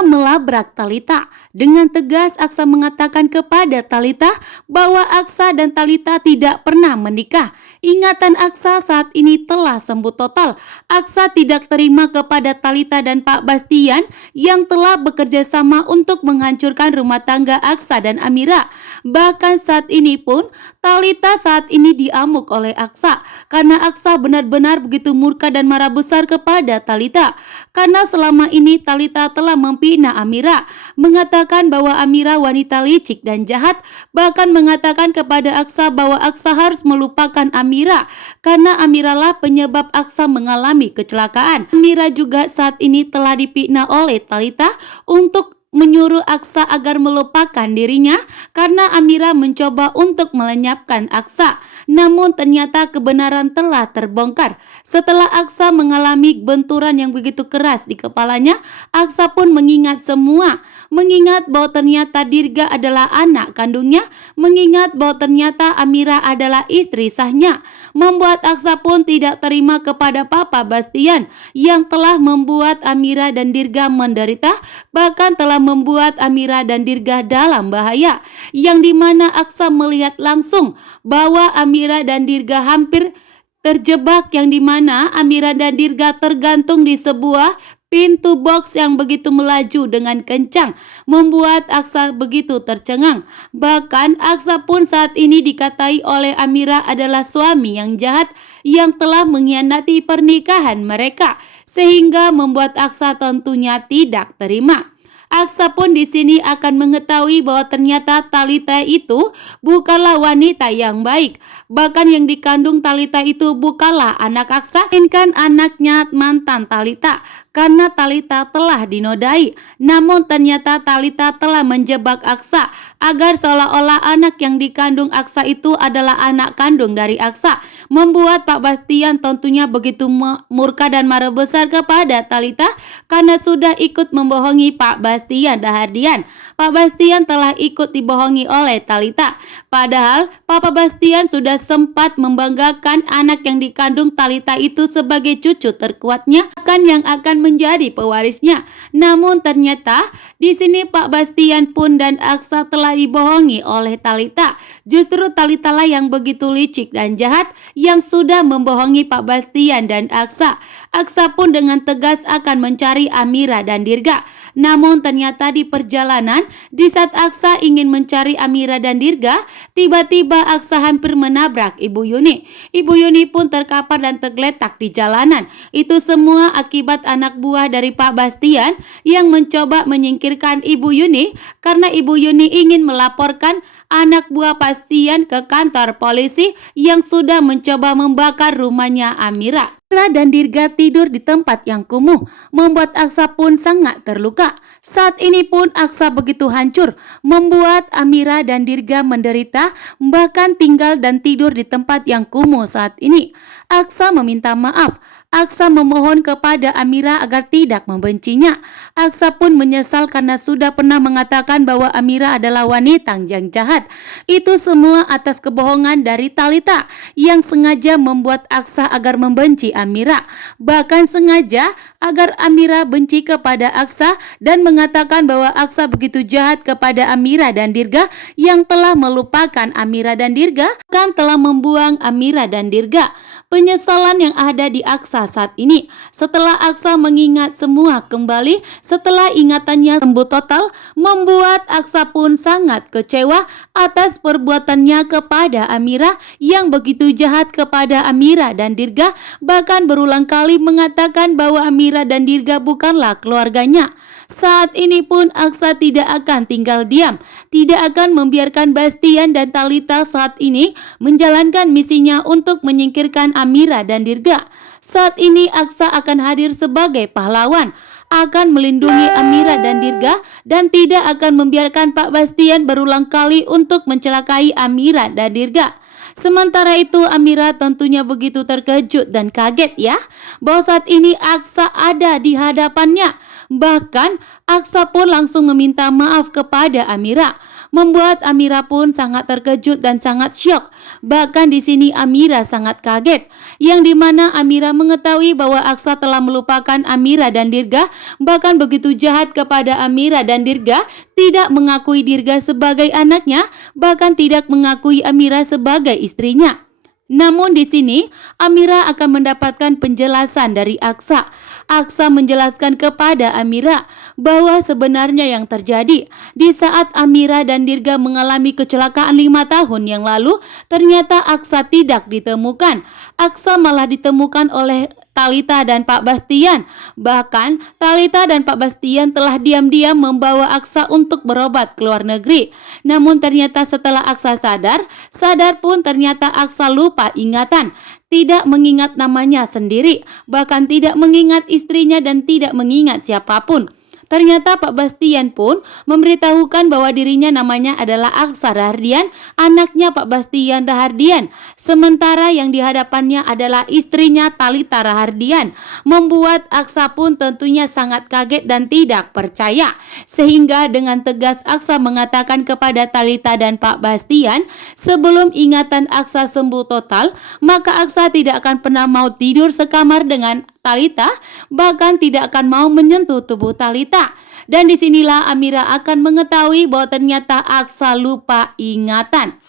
Aksa melabrak Talita. Dengan tegas Aksa mengatakan kepada Talita bahwa Aksa dan Talita tidak pernah menikah. Ingatan Aksa saat ini telah sembuh total. Aksa tidak terima kepada Talita dan Pak Bastian yang telah bekerja sama untuk menghancurkan rumah tangga Aksa dan Amira. Bahkan saat ini pun Talita saat ini diamuk oleh Aksa karena Aksa benar-benar begitu murka dan marah besar kepada Talita. Karena selama ini Talita telah memfitnah Amira, mengatakan bahwa Amira wanita licik dan jahat, bahkan mengatakan kepada Aksa bahwa Aksa harus melupakan Amira karena Amira lah penyebab Aksa mengalami kecelakaan. Amira juga saat ini telah difitnah oleh Talita untuk menyuruh Aksa agar melupakan dirinya karena Amira mencoba untuk melenyapkan Aksa. Namun ternyata kebenaran telah terbongkar. Setelah Aksa mengalami benturan yang begitu keras di kepalanya, Aksa pun mengingat semua. Mengingat bahwa ternyata Dirga adalah anak kandungnya, mengingat bahwa ternyata Amira adalah istri sahnya. Membuat Aksa pun tidak terima kepada Papa Bastian yang telah membuat Amira dan Dirga menderita, bahkan telah membuat Amira dan Dirga dalam bahaya, yang dimana Aksa melihat langsung bahwa Amira dan Dirga hampir terjebak, yang dimana Amira dan Dirga tergantung di sebuah pintu box yang begitu melaju dengan kencang, membuat Aksa begitu tercengang. Bahkan Aksa pun saat ini dikatai oleh Amira adalah suami yang jahat yang telah mengkhianati pernikahan mereka, sehingga membuat Aksa tentunya tidak terima. Aksa pun di sini akan mengetahui bahwa ternyata Talita itu bukanlah wanita yang baik. Bahkan yang dikandung Talita itu bukanlah anak Aksa, melainkan anaknya mantan Talita. Karena Talita telah dinodai, namun ternyata Talita telah menjebak Aksa agar seolah-olah anak yang dikandung Aksa itu adalah anak kandung dari Aksa, membuat Pak Bastian tentunya begitu murka dan marah besar kepada Talita karena sudah ikut membohongi Pak Bastian Dahardian. Pak Bastian telah ikut dibohongi oleh Talita, padahal Papa Bastian sudah sempat membanggakan anak yang dikandung Talita itu sebagai cucu terkuatnya, kan yang akan menjadi pewarisnya. Namun ternyata di sini Pak Bastian pun dan Aksa telah dibohongi oleh Talita. Justru Talita lah yang begitu licik dan jahat yang sudah membohongi Pak Bastian dan Aksa. Aksa pun dengan tegas akan mencari Amira dan Dirga. Namun ternyata di perjalanan, di saat Aksa ingin mencari Amira dan Dirga, tiba-tiba Aksa hampir menabrak Ibu Yuni. Ibu Yuni pun terkapar dan tergeletak di jalanan. Itu semua akibat anak buah dari Pak Bastian yang mencoba menyingkirkan Ibu Yuni karena Ibu Yuni ingin melaporkan anak buah Bastian ke kantor polisi yang sudah mencoba membakar rumahnya Amira. Amira dan Dirga tidur di tempat yang kumuh, membuat Aksa pun sangat terluka. Saat ini pun Aksa begitu hancur, membuat Amira dan Dirga menderita, bahkan tinggal dan tidur di tempat yang kumuh saat ini. Aksa meminta maaf. Aksa memohon kepada Amira agar tidak membencinya. Aksa pun menyesal karena sudah pernah mengatakan bahwa Amira adalah wanita yang jahat. Itu semua atas kebohongan dari Talita yang sengaja membuat Aksa agar membenci Amira. Bahkan sengaja agar Amira benci kepada Aksa dan mengatakan bahwa Aksa begitu jahat kepada Amira dan Dirga yang telah melupakan Amira dan Dirga, kan telah membuang Amira dan Dirga. Penyesalan yang ada di Aksa saat ini setelah Aksa mengingat semua kembali, setelah ingatannya sembuh total, membuat Aksa pun sangat kecewa atas perbuatannya kepada Amira yang begitu jahat kepada Amira dan Dirga, bahkan berulang kali mengatakan bahwa Amira dan Dirga bukanlah keluarganya. Saat ini pun Aksa tidak akan tinggal diam, tidak akan membiarkan Bastian dan Talita saat ini menjalankan misinya untuk menyingkirkan Amira dan Dirga. Saat ini Aksa akan hadir sebagai pahlawan, akan melindungi Amira dan Dirga dan tidak akan membiarkan Pak Bastian berulang kali untuk mencelakai Amira dan Dirga. Sementara itu Amira tentunya begitu terkejut dan kaget ya, bahwa saat ini Aksa ada di hadapannya. Bahkan Aksa pun langsung meminta maaf kepada Amira, membuat Amira pun sangat terkejut dan sangat syok. Bahkan di sini Amira sangat kaget, yang dimana Amira mengetahui bahwa Aksa telah melupakan Amira dan Dirga, bahkan begitu jahat kepada Amira dan Dirga, tidak mengakui Dirga sebagai anaknya, bahkan tidak mengakui Amira sebagai istrinya. Namun di sini Amira akan mendapatkan penjelasan dari Aksa. Aksa menjelaskan kepada Amira bahwa sebenarnya yang terjadi di saat Amira dan Dirga mengalami kecelakaan 5 tahun yang lalu, ternyata Aksa tidak ditemukan. Aksa malah ditemukan oleh Talita dan Pak Bastian. Bahkan Talita dan Pak Bastian telah diam-diam membawa Aksa untuk berobat ke luar negeri. Namun ternyata setelah Aksa sadar pun ternyata Aksa lupa ingatan, tidak mengingat namanya sendiri, bahkan tidak mengingat istrinya dan tidak mengingat siapapun. Ternyata Pak Bastian pun memberitahukan bahwa dirinya namanya adalah Aksa Rahardian, anaknya Pak Bastian Rahardian. Sementara yang di hadapannya adalah istrinya Talita Rahardian. Membuat Aksa pun tentunya sangat kaget dan tidak percaya. Sehingga dengan tegas Aksa mengatakan kepada Talita dan Pak Bastian, sebelum ingatan Aksa sembuh total, maka Aksa tidak akan pernah mau tidur sekamar dengan Talita, bahkan tidak akan mau menyentuh tubuh Talita. Dan disinilah Amira akan mengetahui bahwa ternyata Aksa lupa ingatan.